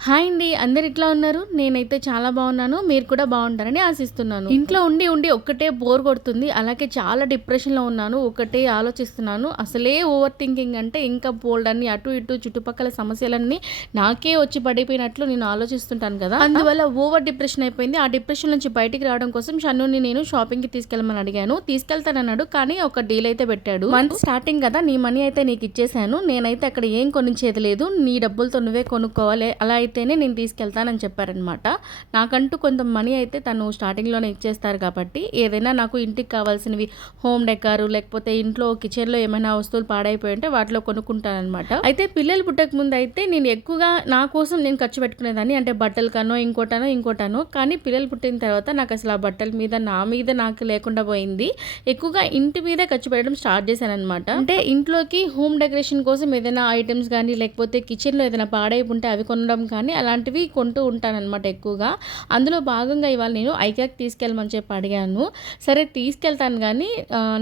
Hi అండి. అందరు ఎట్లా ఉన్నారు? నేనైతే చాలా బాగున్నాను. మీరు కూడా బాగుంటారని ఆశిస్తున్నాను. ఇంట్లో ఉండి ఉండి ఒక్కటే బోర్ కొడుతుంది. అలాగే చాలా డిప్రెషన్‌లో ఉన్నాను. ఒకటే ఆలోచిస్తున్నాను. అసలే ఓవర్ థింకింగ్ అంటే ఇంకా బోలెడన్ని అటు ఇటు చుట్టుపక్కల సమస్యలన్నీ నాకే వచ్చి పడిపోయినట్లు నేను ఆలోచిస్తుంటాను కదా! అందువల్ల ఓవర్ డిప్రెషన్ అయిపోయింది. ఆ డిప్రెషన్ నుంచి బయటికి రావడం కోసం షన్నుని నేను షాపింగ్‌కి తీసుకెళ్ళమని అడిగాను. తీసుకెళ్తానన్నాడు. కానీ ఒక డీల్ అయితే పెట్టాడు. మంత్ స్టార్టింగ్ కదా! నీ మనీ అయితే నీకు ఇచ్చేసాను. నేనైతే అక్కడ ఏం కొనిచ్చేది లేదు. నీ డబ్బులతో నువ్వే కొనుక్కోవాలి. అలా అయితేనే నేను తీసుకెళ్తానని చెప్పారనమాట. నాకంటూ కొంత మనీ అయితే తను స్టార్టింగ్‌లోనే ఇచ్చేస్తారు కాబట్టి, ఏదైనా నాకు ఇంటికి కావాల్సినవి హోమ్ డెకారు లేకపోతే ఇంట్లో కిచెన్‌లో ఏమైనా వస్తువులు పాడైపోయి ఉంటే వాటిలో కొనుక్కుంటాననమాట. అయితే పిల్లలు పుట్టక ముందు అయితే నేను ఎక్కువగా నా కోసం నేను ఖర్చు పెట్టుకునేదాన్ని. అంటే బట్టలకనో, ఇంకోటనో. కానీ పిల్లలు పుట్టిన తర్వాత నాకు అసలు ఆ బట్టల మీద, నా మీద నాకు లేకుండా పోయింది. ఎక్కువగా ఇంటి మీదే ఖర్చు పెట్టడం స్టార్ట్ చేశాననమాట. అంటే ఇంట్లోకి హోమ్ డెకరేషన్ కోసం ఏదైనా ఐటెమ్స్ గానీ, లేకపోతే కిచెన్‌లో ఏదైనా పాడైపోయి ఉంటే అవి కొనడం కానీ అలాంటివి కొంటూ ఉంటానన్నమాట ఎక్కువగా. అందులో భాగంగా ఇవాళ నేను ఐకియాకి తీసుకెళ్ళమని చెప్పి అడిగాను. సరే తీసుకెళ్తాను గానీ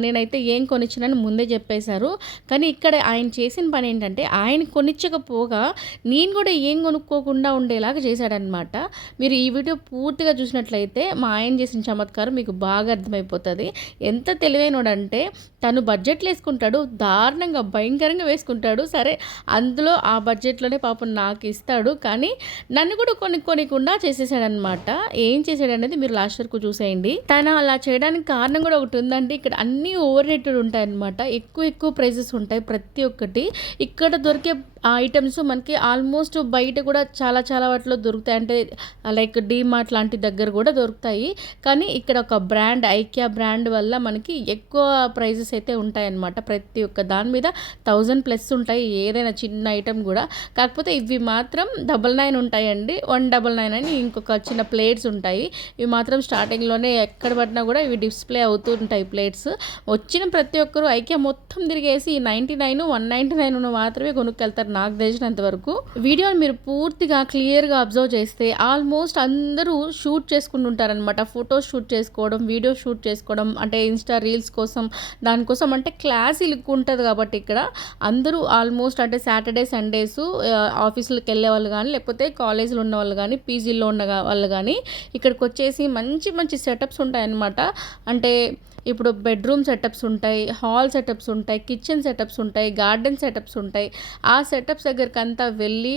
నేనైతే ఏం కొనిచ్చినని ముందే చెప్పేశారు. కానీ ఇక్కడ ఆయన చేసిన పని ఏంటంటే ఆయన కొనిచ్చకపోగా నేను కూడా ఏం కొనుక్కోకుండా ఉండేలాగా చేశాడనమాట. మీరు ఈ వీడియో పూర్తిగా చూసినట్లయితే మా ఆయన చేసిన చమత్కారం మీకు బాగా అర్థమైపోతుంది. ఎంత తెలివైనోడంటే తను బడ్జెట్లు వేసుకుంటాడు, దారుణంగా భయంకరంగా వేసుకుంటాడు. సరే అందులో ఆ బడ్జెట్లోనే పాపం నాకు ఇస్తాడు. కానీ నన్ను కూడా కొనికుండా చేసేసాడనమాట. ఏం చేశాడనేది మీరు లాస్ట్ వరకు చూసేయండి. తను అలా చేయడానికి కారణం కూడా ఒకటి ఉందండి. ఇక్కడ అన్నీ ఓవర్ రేటెడ్ ఉంటాయన్నమాట. ఎక్కువ ప్రైజెస్ ఉంటాయి ప్రతి ఒక్కటి. ఇక్కడ దొరికే ఐటమ్స్ మనకి ఆల్మోస్ట్ బయట కూడా చాలా వాటిలో దొరుకుతాయి. అంటే లైక్ డీమార్ట్ లాంటి దగ్గర కూడా దొరుకుతాయి. కానీ ఇక్కడ ఒక బ్రాండ్ ఐకియా బ్రాండ్ వల్ల మనకి ఎక్కువ ప్రైజెస్ అయితే ఉంటాయన్నమాట. ప్రతి ఒక్క దాని మీద 1000+ ఉంటాయి ఏదైనా చిన్న ఐటమ్ కూడా. కాకపోతే ఇవి మాత్రం 99 ఉంటాయండి. 199 అని ఇంకొక చిన్న ప్లేట్స్ ఉంటాయి. ఇవి మాత్రం స్టార్టింగ్లోనే ఎక్కడ పడినా కూడా ఇవి డిస్ప్లే అవుతూ ఉంటాయి ప్లేట్స్. వచ్చిన ప్రతి ఒక్కరు ఐకియా మొత్తం తిరిగేసి 99, 199 మాత్రమే కొనుక్కెళ్తారు నాకు తెలిసినంత వరకు. వీడియోని మీరు పూర్తిగా క్లియర్గా అబ్జర్వ్ చేస్తే ఆల్మోస్ట్ అందరూ షూట్ చేసుకుంటుంటారనమాట. ఫొటోస్ షూట్ చేసుకోవడం, వీడియో షూట్ చేసుకోవడం, అంటే ఇన్స్టా రీల్స్ కోసం, దానికోసం అంటే క్లాసీ లుక్ ఉంటుంది కాబట్టి ఇక్కడ అందరూ ఆల్మోస్ట్ అంటే సాటర్డే సండేస్ ఆఫీసులకు వెళ్ళే వాళ్ళు కానీ, లేకపోతే కాలేజీలో ఉన్న వాళ్ళు కానీ, పీజీల్లో ఉన్న వాళ్ళు కానీ ఇక్కడికి వచ్చేసి మంచి సెటప్స్ ఉంటాయన్నమాట. అంటే ఇప్పుడు బెడ్రూమ్ సెటప్స్ ఉంటాయి, హాల్ సెటప్స్ ఉంటాయి, కిచెన్ సెటప్స్ ఉంటాయి, గార్డెన్ సెటప్స్ ఉంటాయి. ఆ సెటప్స్ దగ్గరికి అంతా వెళ్ళి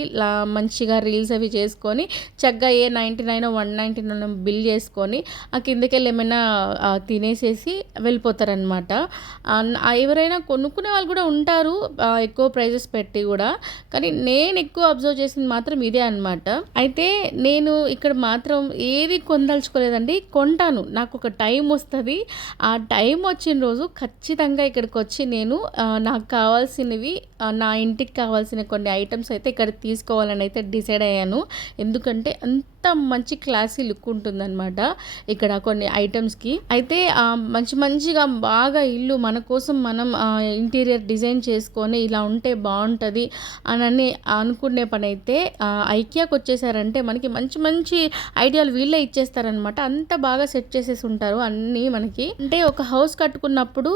మంచిగా రీల్స్ అవి చేసుకొని చక్కగా ఏ 99, 199 బిల్ చేసుకొని ఆ కిందకి వెళ్ళి ఏమైనా తినేసేసి వెళ్ళిపోతారనమాట. ఎవరైనా కొనుక్కునే వాళ్ళు కూడా ఉంటారు ఎక్కువ ప్రైజెస్ పెట్టి కూడా. కానీ నేను ఎక్కువ అబ్జర్వ్ చేసింది మాత్రం ఇదే అనమాట. అయితే నేను ఇక్కడ మాత్రం ఏది కొనదలుచుకోలేదండి. కొంటాను, నాకు ఒక టైం వస్తుంది. ఆ టైం వచ్చిన రోజు ఖచ్చితంగా ఇక్కడికి వచ్చి నేను నాకు కావాల్సినవి, నా ఇంటికి కావాల్సిన కొన్ని ఐటమ్స్ అయితే ఇక్కడ తీసుకోవాలని అయితే డిసైడ్ అయ్యాను. ఎందుకంటే అంత మంచి క్లాసీ లుక్ ఉంటుందన్నమాట ఇక్కడ కొన్ని ఐటమ్స్కి. అయితే మంచిగా బాగా ఇల్లు మన కోసం మనం ఇంటీరియర్ డిజైన్ చేసుకొని ఇలా ఉంటే బాగుంటుంది అని అనుకునే పని అయితే ఐకియాకి వచ్చేసారంటే మనకి మంచి ఐడియాలు వీళ్ళే ఇచ్చేస్తారనమాట. అంత బాగా సెట్ చేసేసి ఉంటారు అన్నీ మనకి. అంటే ఒక హౌస్ కట్టుకున్నప్పుడు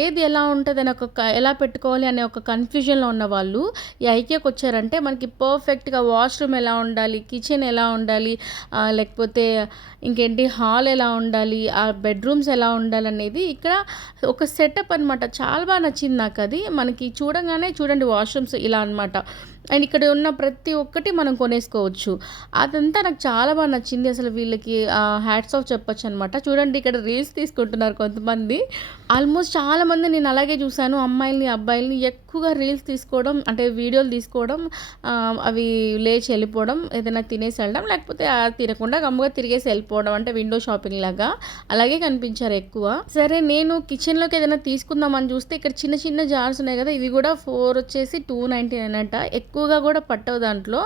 ఏది ఎలా ఉంటుంది అని ఎలా పెట్టుకోవాలి అనే ఒక కన్ఫ్యూజన్లో ఉన్న వాళ్ళు ఈ ఐకియాకి వచ్చారంటే మనకి పర్ఫెక్ట్గా వాష్రూమ్ ఎలా ఉండాలి, కిచెన్ ఎలా ఉండాలి, లేకపోతే ఇంకేంటి హాల్ ఎలా ఉండాలి, ఆ బెడ్రూమ్స్ ఎలా ఉండాలి అనేది ఇక్కడ ఒక సెటప్ అనమాట. చాలా బాగా నచ్చింది నాకు అది. మనకి చూడంగానే చూడండి వాష్రూమ్స్ ఇలా అనమాట. అండ్ ఇక్కడ ఉన్న ప్రతి ఒక్కటి మనం కొనేసుకోవచ్చు. అదంతా నాకు చాలా బాగా నచ్చింది. అసలు వీళ్ళకి హ్యాట్స్ ఆఫ్ చెప్పొచ్చు అనమాట. చూడండి ఇక్కడ రీల్స్ తీసుకుంటున్నారు కొంతమంది. ఆల్మోస్ట్ చాలామంది నేను అలాగే చూశాను. అమ్మాయిల్ని అబ్బాయిల్ని ఎక్కువగా రీల్స్ తీసుకోవడం, అంటే వీడియోలు తీసుకోవడం, అవి లేచి వెళ్ళిపోవడం, ఏదైనా తినేసి వెళ్ళడం, లేకపోతే తినకుండా గమ్ముగా తిరిగేసి వెళ్ళిపోవడం, అంటే విండో షాపింగ్ లాగా అలాగే కనిపించారు ఎక్కువ. సరే నేను కిచెన్లోకి ఏదైనా తీసుకుందామని చూస్తే ఇక్కడ చిన్న జార్స్ ఉన్నాయి కదా, ఇవి కూడా 4 వచ్చేసి 299 అంట. ఎక్కువగా కూడా పట్టవు దాంట్లో.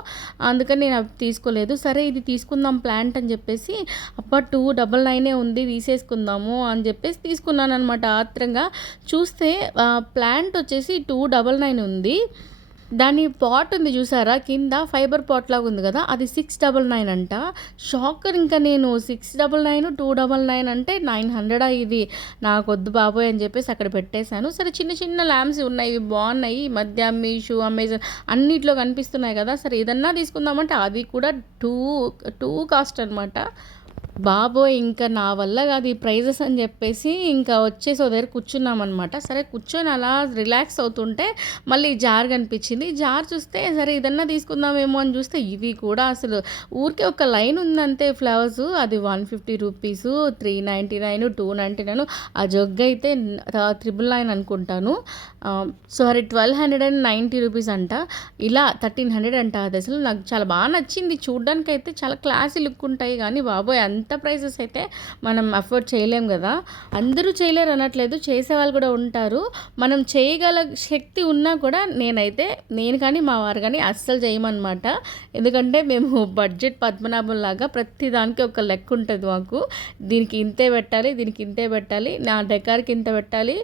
అందుకని నేను అవి తీసుకోలేదు. సరే ఇది తీసుకుందాం ప్లాంట్ అని చెప్పేసి, అబ్బా 299 ఉంది తీసేసుకుందాము అని చెప్పేసి తీసుకున్నాను అనమాట ఆత్రంగా. చూస్తే ప్లాంట్ వచ్చేసి 299 ఉంది. దాని పాట్ ఉంది చూసారా, కింద ఫైబర్ పాట్ లాగా ఉంది కదా, అది 699 అంట. షాకర్. ఇంకా నేను 699, 299 అంటే 900 ఇది, నాకొద్దు బాబోయ్ అని చెప్పేసి అక్కడ పెట్టేశాను. సరే చిన్న చిన్న ల్యాంప్స్ ఉన్నాయి, ఇవి బాగున్నాయి, ఈ మధ్య మీషో, అమెజాన్ అన్నిట్లో కనిపిస్తున్నాయి కదా, సరే ఏదన్నా తీసుకుందామంటే అది కూడా టూ కాస్ట్ అనమాట. బాబోయ్! ఇంకా నా వల్ల కాదు ఈ ప్రైజెస్ అని చెప్పేసి ఇంకా వచ్చేసి ఓ దగ్గర కూర్చున్నామనమాట. సరే కూర్చొని అలా రిలాక్స్ అవుతుంటే మళ్ళీ జార్ కనిపించింది. జార్ చూస్తే సరే ఇదన్నా తీసుకుందామేమో అని చూస్తే ఇది కూడా అసలు ఊరికే ఒక లైన్ ఉందంతే ఫ్లవర్స్. అది 150 రూపీస్, 399, 299. ఆ జగ్ అయితే 999 అనుకుంటాను. సారీ 1290 రూపీస్ అంట. ఇలా 1300 అంట. అది అసలు నాకు చాలా బాగా నచ్చింది. చూడ్డానికి అయితే చాలా క్లాసీ లుక్ ఉంటాయి కానీ బాబోయ్ అంత ప్రైజెస్ అయితే మనం అఫోర్డ్ చేయలేం కదా. అందరూ చేయలేరు అనట్లేదు, చేసేవాళ్ళు కూడా ఉంటారు. మనం చేయగల శక్తి ఉన్నా కూడా నేను కానీ మా వారు కానీ అస్సలు చేయమన్నమాట. ఎందుకంటే మేము బడ్జెట్ పద్మనాభం లాగా ప్రతి దానికి ఒక లెక్క ఉంటుంది మాకు. దీనికి ఇంతే పెట్టాలి, దీనికి ఇంతే పెట్టాలి, నా డెకార్కి ఇంత పెట్టాలి,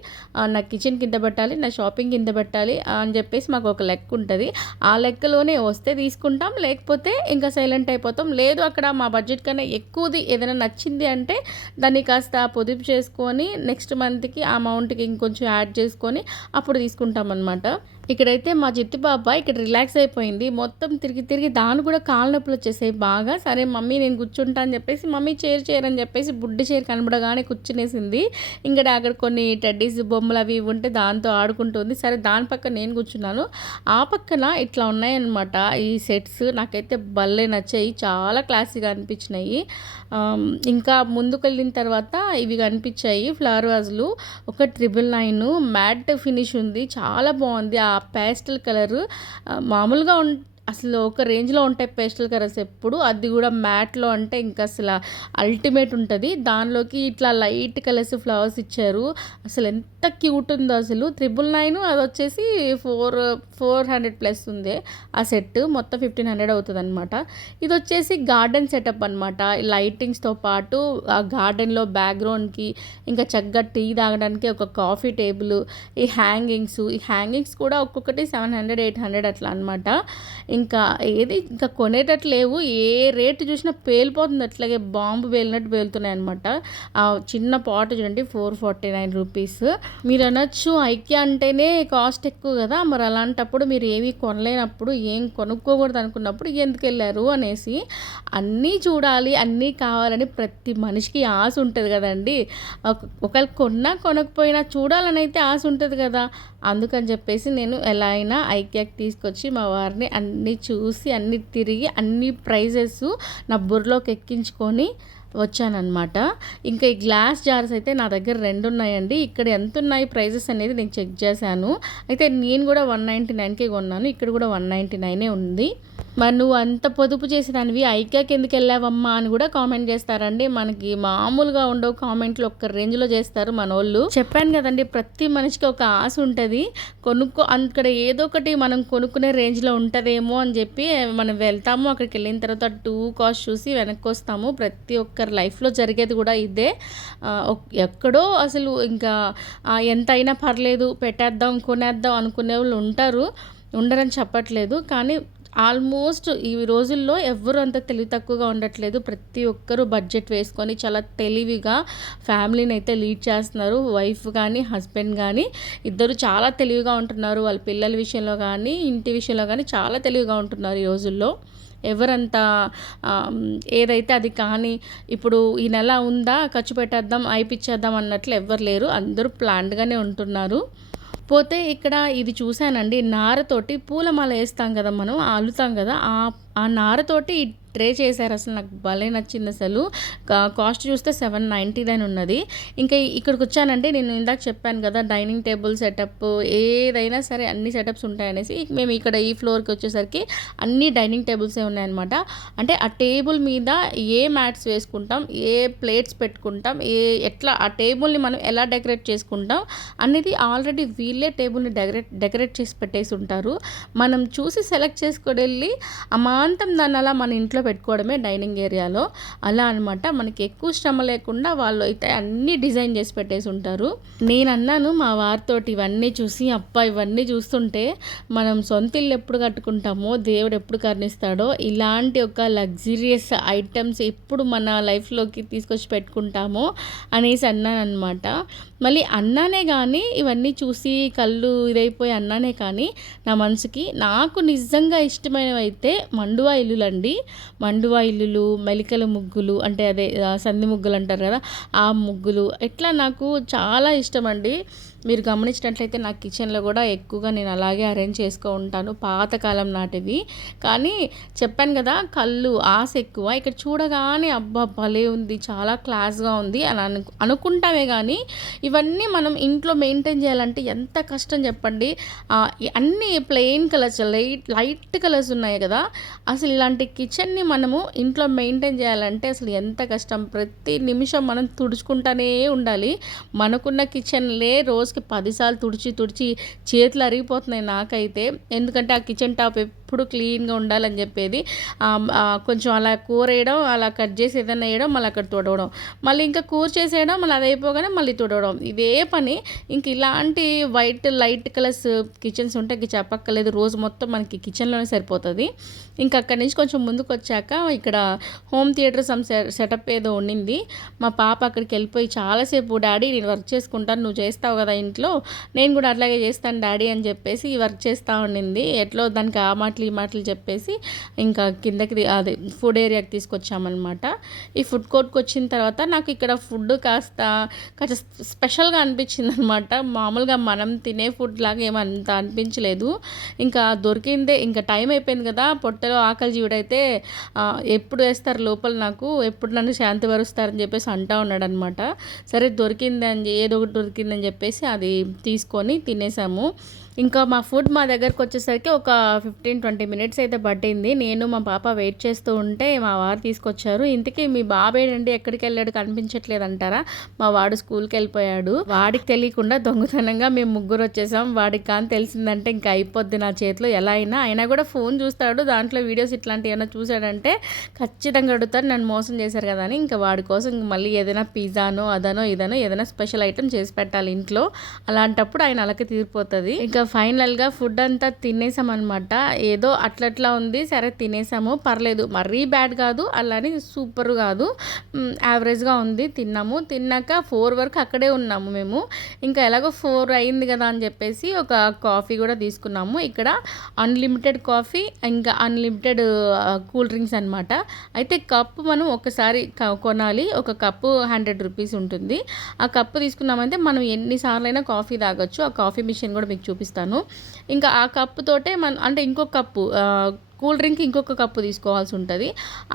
నా కిచెన్కి ఇంత పెట్టాలి, నా షాపింగ్కి ఇంత పెట్టాలి అని చెప్పేసి మాకు ఒక లెక్క ఉంటుంది. ఆ లెక్కలోనే వస్తే తీసుకుంటాం, లేకపోతే ఇంకా సైలెంట్ అయిపోతాం. లేదు అక్కడ మా బడ్జెట్ కన్నా ఎక్కువది ఏదైనా నచ్చింది అంటే దాన్ని కాస్త పొదుపు చేసుకొని నెక్స్ట్ మంత్కి ఆ అమౌంట్కి ఇంకొంచెం యాడ్ చేసుకొని అప్పుడు తీసుకుంటాం అనమాట. ఇక్కడైతే మా చిట్టి పాప ఇక్కడ రిలాక్స్ అయిపోయింది. మొత్తం తిరిగి తిరిగి దాని కూడా కాళ్ళ నొప్పులు వచ్చేసాయి బాగా. సరే మమ్మీ నేను కూర్చుంటా అని చెప్పేసి మమ్మీ చైర్ అని చెప్పేసి బుడ్డి చైర్ కనబడగానే కూర్చునేసింది. ఇంకా అక్కడ కొన్ని టెడ్డీస్ బొమ్మలు అవి ఉంటే దాంతో ఆడుకుంటుంది. సరే దాని పక్కన నేను కూర్చున్నాను. ఆ పక్కన ఇట్లా ఉన్నాయన్నమాట ఈ సెట్స్. నాకైతే భలే నచ్చాయి, చాలా క్లాసీగా అనిపించినాయి. ఇంకా ముందుకు వెళ్ళిన తర్వాత ఇవి కనిపించాయి ఫ్లవర్ వాజులు. ఒక 999 మ్యాట్ ఫినిష్ ఉంది, చాలా బాగుంది. ఆ పేస్టల్ కలరు మామూలుగా అసలు ఒక రేంజ్లో ఉంటాయి పేస్టల్ కలర్స్ ఎప్పుడు, అది కూడా మ్యాట్లో అంటే ఇంకా అసలు అల్టిమేట్ ఉంటుంది. దానిలోకి ఇట్లా లైట్ కలర్స్ ఫ్లవర్స్ ఇచ్చారు. అసలు ఎంత క్యూట్ ఉందో అసలు. 999 అది వచ్చేసి 400 ప్లస్ ఉంది ఆ సెట్. మొత్తం 1500 అవుతుంది అనమాట. ఇది వచ్చేసి గార్డెన్ సెటప్ అనమాట. లైటింగ్స్తో పాటు ఆ గార్డెన్లో బ్యాక్గ్రౌండ్కి ఇంకా చక్కగా టీ తాగడానికి ఒక కాఫీ టేబుల్, ఈ హ్యాంగింగ్స్ కూడా ఒక్కొక్కటి 700, 800 అట్లా అనమాట. ఇంకా కొనేటట్లు లేవు, ఏ రేటు చూసినా పేలిపోతుంది, అట్లాగే బాంబు పేలినట్టు పేలుతున్నాయి అనమాట. ఆ చిన్న పాట్ చూడండి 449 రూపీస్. మీరు అనొచ్చు ఐక్యా అంటేనే కాస్ట్ ఎక్కువ కదా, మరి అలాంటప్పుడు మీరు ఏవి కొనలేనప్పుడు, ఏం కొనుక్కోకూడదు అనుకున్నప్పుడు ఎందుకు వెళ్ళారు అనేసి. అన్నీ చూడాలి, అన్నీ కావాలని ప్రతి మనిషికి ఆశ ఉంటుంది కదండి. ఒకవేళ కొనకపోయినా చూడాలని అయితే ఆశ ఉంటుంది కదా. అందుకని చెప్పేసి నేను ఎలా అయినా ఐక్యాకి తీసుకొచ్చి మా వారిని అన్నీ చూసి అన్నీ తిరిగి అన్ని ప్రైజెస్ నా బుర్రలోకి ఎక్కించుకొని వచ్చానన్నమాట. ఇంకా ఈ గ్లాస్ జార్స్ అయితే నా దగ్గర 2 ఉన్నాయండి. ఇక్కడ ఎంత ఉన్నాయి ప్రైజెస్ అనేది నేను చెక్ చేశాను. అయితే నేను కూడా 199కే కొన్నాను, ఇక్కడ కూడా 199 ఉంది. మరి నువ్వు అంత పొదుపు చేసేదానివి ఐక్యాకి ఎందుకు వెళ్ళావమ్మా అని కూడా కామెంట్ చేస్తారండి. మనకి మామూలుగా ఉండవు కామెంట్లు, ఒక్క రేంజ్లో చేస్తారు మన వాళ్ళు. చెప్పాను కదండి, ప్రతి మనిషికి ఒక ఆశ ఉంటుంది. అక్కడ ఏదో ఒకటి మనం కొనుక్కునే రేంజ్లో ఉంటుందేమో అని చెప్పి మనం వెళ్తాము. అక్కడికి వెళ్ళిన తర్వాత కాస్ట్ చూసి వెనక్కి వస్తాము. ప్రతి ఒక్కరి లైఫ్లో జరిగేది కూడా ఇదే. ఎక్కడో అసలు ఇంకా ఎంతైనా పర్లేదు పెట్టేద్దాం కొనేద్దాం అనుకునే వాళ్ళు ఉండరని చెప్పట్లేదు, కానీ ఆల్మోస్ట్ ఈ రోజుల్లో ఎవ్వరు అంత తెలివి తక్కువగా ఉండట్లేదు. ప్రతి ఒక్కరూ బడ్జెట్ వేసుకొని చాలా తెలివిగా ఫ్యామిలీని అయితే లీడ్ చేస్తున్నారు. వైఫ్ కానీ హస్బెండ్ కానీ ఇద్దరు చాలా తెలివిగా ఉంటున్నారు. వాళ్ళ పిల్లల విషయంలో కానీ ఇంటి విషయంలో కానీ చాలా తెలివిగా ఉంటున్నారు ఈ రోజుల్లో. ఎవరంతా ఏదైతే అది కానీ ఇప్పుడు ఈ నెల ఉందా ఖర్చు పెట్టేద్దాం అయిపిచ్చేద్దాం అన్నట్లు ఎవ్వరు లేరు. అందరూ ప్లాన్డ్గానే ఉంటున్నారు. పోతే ఇక్కడ ఇది చూశానండి, నారతోటి పూలమాల వేస్తాం కదా, మనం అల్లుతాం కదా, ఆ నారతోటి ట్రే చేశారు. అసలు నాకు భలే నచ్చింది. అసలు కాస్ట్ చూస్తే 799 ఉన్నది. ఇంకా ఇక్కడికి వచ్చానంటే నేను ఇందాక చెప్పాను కదా డైనింగ్ టేబుల్ సెటప్ ఏదైనా సరే అన్ని సెటప్స్ ఉంటాయనేసి మేము ఇక్కడ ఈ ఫ్లోర్కి వచ్చేసరికి అన్ని డైనింగ్ టేబుల్సే ఉన్నాయన్నమాట. అంటే ఆ టేబుల్ మీద ఏ మ్యాట్స్ వేసుకుంటాం, ఏ ప్లేట్స్ పెట్టుకుంటాం, ఎట్లా ఆ టేబుల్ని మనం ఎలా డెకరేట్ చేసుకుంటాం అనేది ఆల్రెడీ వీళ్ళే టేబుల్ని డెకరేట్ చేసి పెట్టేసి ఉంటారు. మనం చూసి సెలెక్ట్ చేసుకొని వెళ్ళి అమ్మా జీవితాంతం దాన్ని అలా మన ఇంట్లో పెట్టుకోవడమే డైనింగ్ ఏరియాలో. అలా అనమాట. మనకి ఎక్కువ శ్రమ లేకుండా వాళ్ళు అయితే అన్నీ డిజైన్ చేసి పెట్టేసి ఉంటారు. నేను అన్నాను మా వారితోటి ఇవన్నీ చూసి, అబ్బా ఇవన్నీ చూస్తుంటే మనం సొంత ఇల్లు ఎప్పుడు కట్టుకుంటామో, దేవుడు ఎప్పుడు కరుణిస్తాడో, ఇలాంటి ఒక లగ్జరియస్ ఐటమ్స్ ఎప్పుడు మన లైఫ్లోకి తీసుకొచ్చి పెట్టుకుంటామో అనేసి అన్నానమాట. మళ్ళీ అన్నానే కానీ ఇవన్నీ చూసి కళ్ళు ఇదైపోయి అన్నానే కానీ నా మనసుకి నాకు నిజంగా ఇష్టమైనవి అయితే మండువా ఇల్లులండి. మండువా ఇల్లులు, మెలికల ముగ్గులు, అంటే అదే సంది ముగ్గులు అంటారు కదా, ఆ ముగ్గులు ఇట్లా నాకు చాలా ఇష్టం అండి. మీరు గమనించినట్లయితే నా కిచెన్లో కూడా ఎక్కువగా నేను అలాగే అరేంజ్ చేసుకో ఉంటాను, పాతకాలం నాటివి. కానీ చెప్పాను కదా కళ్ళు ఆశ ఎక్కువ. ఇక్కడ చూడగానే అబ్బా భలే ఉంది, చాలా క్లాస్గా ఉంది అని అనుకుంటామే కానీ ఇవన్నీ మనం ఇంట్లో మెయింటైన్ చేయాలంటే ఎంత కష్టం చెప్పండి. అన్నీ ప్లెయిన్ కలర్స్, లైట్ కలర్స్ ఉన్నాయి కదా, అసలు ఇలాంటి కిచెన్ని మనము ఇంట్లో మెయింటైన్ చేయాలంటే అసలు ఎంత కష్టం. ప్రతి నిమిషం మనం తుడుచుకుంటానే ఉండాలి. మనకున్న కిచెన్లే రోజుకి 10 సార్లు తుడిచి చేతులు అరిగిపోతున్నాయి నాకైతే. ఎందుకంటే ఆ కిచెన్ టాప్ ఎప్పుడు క్లీన్గా ఉండాలని చెప్పేది. కొంచెం అలా కూర వేయడం, అలా కట్ చేసి ఏదైనా వేయడం, మళ్ళీ అక్కడ తుడవడం, మళ్ళీ ఇంకా కూర చేసేయడం, మళ్ళీ అది అయిపోగానే మళ్ళీ తుడవడం, ఇదే పని. ఇంక ఇలాంటి వైట్ లైట్ కలర్స్ కిచెన్స్ ఉంటే ఇంక చెప్పక్కర్లేదు, రోజు మొత్తం మనకి కిచెన్లోనే సరిపోతుంది. ఇంకా అక్కడి నుంచి కొంచెం ముందుకు వచ్చాక ఇక్కడ హోమ్ థియేటర్ సెటప్ ఏదో ఉండింది. మా పాప అక్కడికి వెళ్ళిపోయి చాలాసేపు డాడీ నేను వర్క్ చేసుకుంటాను, నువ్వు చేస్తావు కదా ఇంట్లో, నేను కూడా అట్లాగే చేస్తాను డాడీ అని చెప్పేసి వర్క్ చేస్తూ ఉండింది. ఎట్లో దానికి ఆ మాటలు ఈ మాటలు చెప్పేసి ఇంకా కిందకి అదే ఫుడ్ ఏరియాకి తీసుకొచ్చామన్నమాట. ఈ ఫుడ్ కోర్ట్కి వచ్చిన తర్వాత నాకు ఇక్కడ ఫుడ్ కాస్త స్పెషల్గా అనిపించింది అనమాట. మామూలుగా మనం తినే ఫుడ్ లాగా ఏమంత అనిపించలేదు. ఇంకా దొరికిందే, ఇంకా టైం అయిపోయింది కదా, పొట్టలో ఆకలి జీవుడైతే ఎప్పుడు వేస్తారు లోపల, నాకు ఎప్పుడు నన్ను శాంతిపరుస్తారని చెప్పేసి అంటూ ఉన్నాడు అనమాట. సరే దొరికిందని, ఏదో ఒకటి దొరికిందని చెప్పేసి అది తీసుకొని తినేసాము. ఇంకా మా ఫుడ్ మా దగ్గరకు వచ్చేసరికి ఒక 15-20 మినిట్స్ అయితే పట్టింది. నేను మా పాప వెయిట్ చేస్తూ ఉంటే మా వారు తీసుకొచ్చారు. ఇంతకీ మీ బాబు ఏంటంటే ఎక్కడికి వెళ్ళాడు, కనిపించట్లేదు అంటారా, మా వాడు స్కూల్కి వెళ్ళిపోయాడు. వాడికి తెలియకుండా దొంగతనంగా మేము ముగ్గురు వచ్చేసాం. వాడికి కానీ తెలిసిందంటే ఇంకా అయిపోద్ది నా చేతిలో ఎలా అయినా కూడా ఫోన్ చూస్తాడు, దాంట్లో వీడియోస్ ఇట్లాంటివి ఏమైనా చూసాడంటే ఖచ్చితంగా అడుగుతాడు నన్ను మోసం చేశారు కదా అని. ఇంకా వాడి కోసం మళ్ళీ ఏదైనా పిజ్జానో అదనో ఇదనో ఏదైనా స్పెషల్ ఐటమ్ చేసి పెట్టాలి ఇంట్లో. అలాంటప్పుడు ఆయన అలకి తీరిపోతుంది. ఇంకా ఫైనల్గా ఫుడ్ అంతా తినేసామన్నమాట. ఏదో అట్లట్లా ఉంది, సరే తినేసాము, పర్లేదు, మరీ బ్యాడ్ కాదు, అలానే సూపర్ కాదు, యావరేజ్గా ఉంది. తిన్నాక 4 వరకు అక్కడే ఉన్నాము మేము. ఇంకా ఎలాగో 4 అయింది కదా అని చెప్పేసి ఒక కాఫీ కూడా తీసుకున్నాము. ఇక్కడ అన్లిమిటెడ్ కాఫీ, ఇంకా అన్లిమిటెడ్ కూల్ డ్రింక్స్ అనమాట. అయితే కప్పు మనం ఒకసారి కొనాలి, ఒక కప్పు 100 రూపీస్ ఉంటుంది. ఆ కప్పు తీసుకున్నామంటే మనం ఎన్నిసార్లు అయినా కాఫీ తాగొచ్చు. ఆ కాఫీ మిషన్ కూడా మీకు చూపిస్తాను. ఇంకా ఆ కప్పుతోటే అంటే ఇంకొక కప్పు కూల్ డ్రింక్ ఇంకొక కప్పు తీసుకోవాల్సి ఉంటుంది.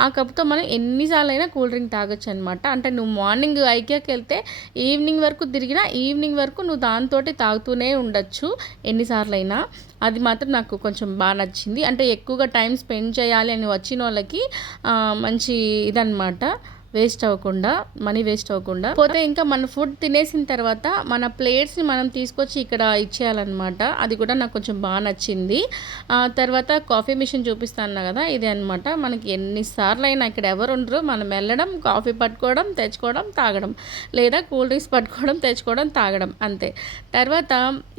ఆ కప్పుతో మనం ఎన్నిసార్లు అయినా కూల్ డ్రింక్ తాగొచ్చు అనమాట. అంటే నువ్వు మార్నింగ్ ఐకియాకి వెళ్తే ఈవినింగ్ వరకు తిరిగినా ఈవినింగ్ వరకు నువ్వు దాంతో తాగుతూనే ఉండొచ్చు ఎన్నిసార్లు అయినా. అది మాత్రం నాకు కొంచెం బాగా నచ్చింది. అంటే ఎక్కువగా టైం స్పెండ్ చేయాలి అని వచ్చిన వాళ్ళకి మంచి ఇదనమాట, వేస్ట్ అవ్వకుండా, మనీ వేస్ట్ అవ్వకుండా. పోతే ఇంకా మన ఫుడ్ తినేసిన తర్వాత మన ప్లేట్స్ని మనం తీసుకొచ్చి ఇక్కడ ఇచ్చేయాలన్నమాట. అది కూడా నాకు కొంచెం బాగా నచ్చింది. తర్వాత కాఫీ మిషన్ చూపిస్తాను కదా, ఇదే అనమాట. మనకి ఎన్నిసార్లు అయినా ఇక్కడ ఎవరు ఉండరు, మనం వెళ్ళడం, కాఫీ పట్టుకోవడం, తెచ్చుకోవడం, తాగడం, లేదా కూల్ డ్రింక్స్ పట్టుకోవడం, తెచ్చుకోవడం, తాగడం, అంతే. తర్వాత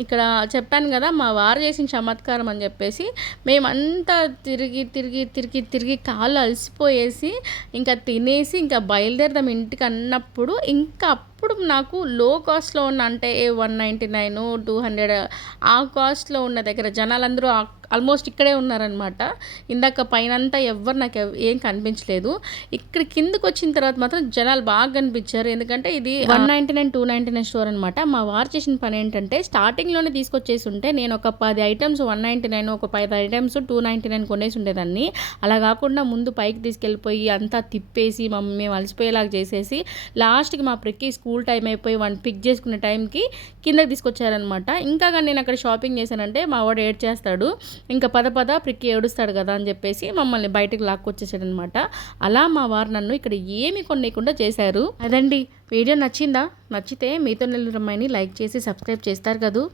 ఇక్కడ చెప్పాను కదా మా వారు చేసిన చమత్కారం అని చెప్పేసి, మేమంతా తిరిగి కాళ్ళు అలసిపోయేసి ఇంకా తినేసి ఇంకా బయలుదేరదాం ఇంటికి అన్నప్పుడు, ఇంకా అప్పుడు నాకు లో కాస్ట్లో ఉన్న, అంటే 199, 200 ఆ కాస్ట్లో ఉన్న దగ్గర జనాలందరూ ఆల్మోస్ట్ ఇక్కడే ఉన్నారనమాట. ఇందాక పైనంతా ఎవ్వరు నాకు ఏం కనిపించలేదు. ఇక్కడ కిందకు వచ్చిన తర్వాత మాత్రం జనాలు బాగా కనిపించారు. ఎందుకంటే ఇది 199, 299 స్టోర్ అనమాట. మా వారు చేసిన పని ఏంటంటే స్టార్టింగ్లోనే తీసుకొచ్చేసి ఉంటే నేను ఒక 10 ఐటమ్స్ 199, ఒక 10 ఐటమ్స్ 299 కొనేసి ఉండేదాన్ని. అలా కాకుండా ముందు పైకి తీసుకెళ్ళిపోయి అంతా తిప్పేసి మేము అలసిపోయేలాగా చేసేసి లాస్ట్కి మా ప్రిక్కి స్కూల్ టైం అయిపోయి పిక్ చేసుకునే టైంకి కిందకి తీసుకొచ్చారనమాట. ఇంకా కానీ నేను అక్కడ షాపింగ్ చేశానంటే మా వాడు ఏడ్ చేస్తాడు, ఇంకా పద ప్రిక్కి ఏడుస్తాడు కదా అని చెప్పేసి మమ్మల్ని బయటకు లాక్కొచ్చేసాడు అనమాట. అలా మా వారు నన్ను ఇక్కడ ఏమి కొనేయకుండా చేశారు. అదండి వీడియో నచ్చిందా? నచ్చితే మీతో నెల్లూరు అమ్మాయిని లైక్ చేసి సబ్స్క్రైబ్ చేస్తారు కదా.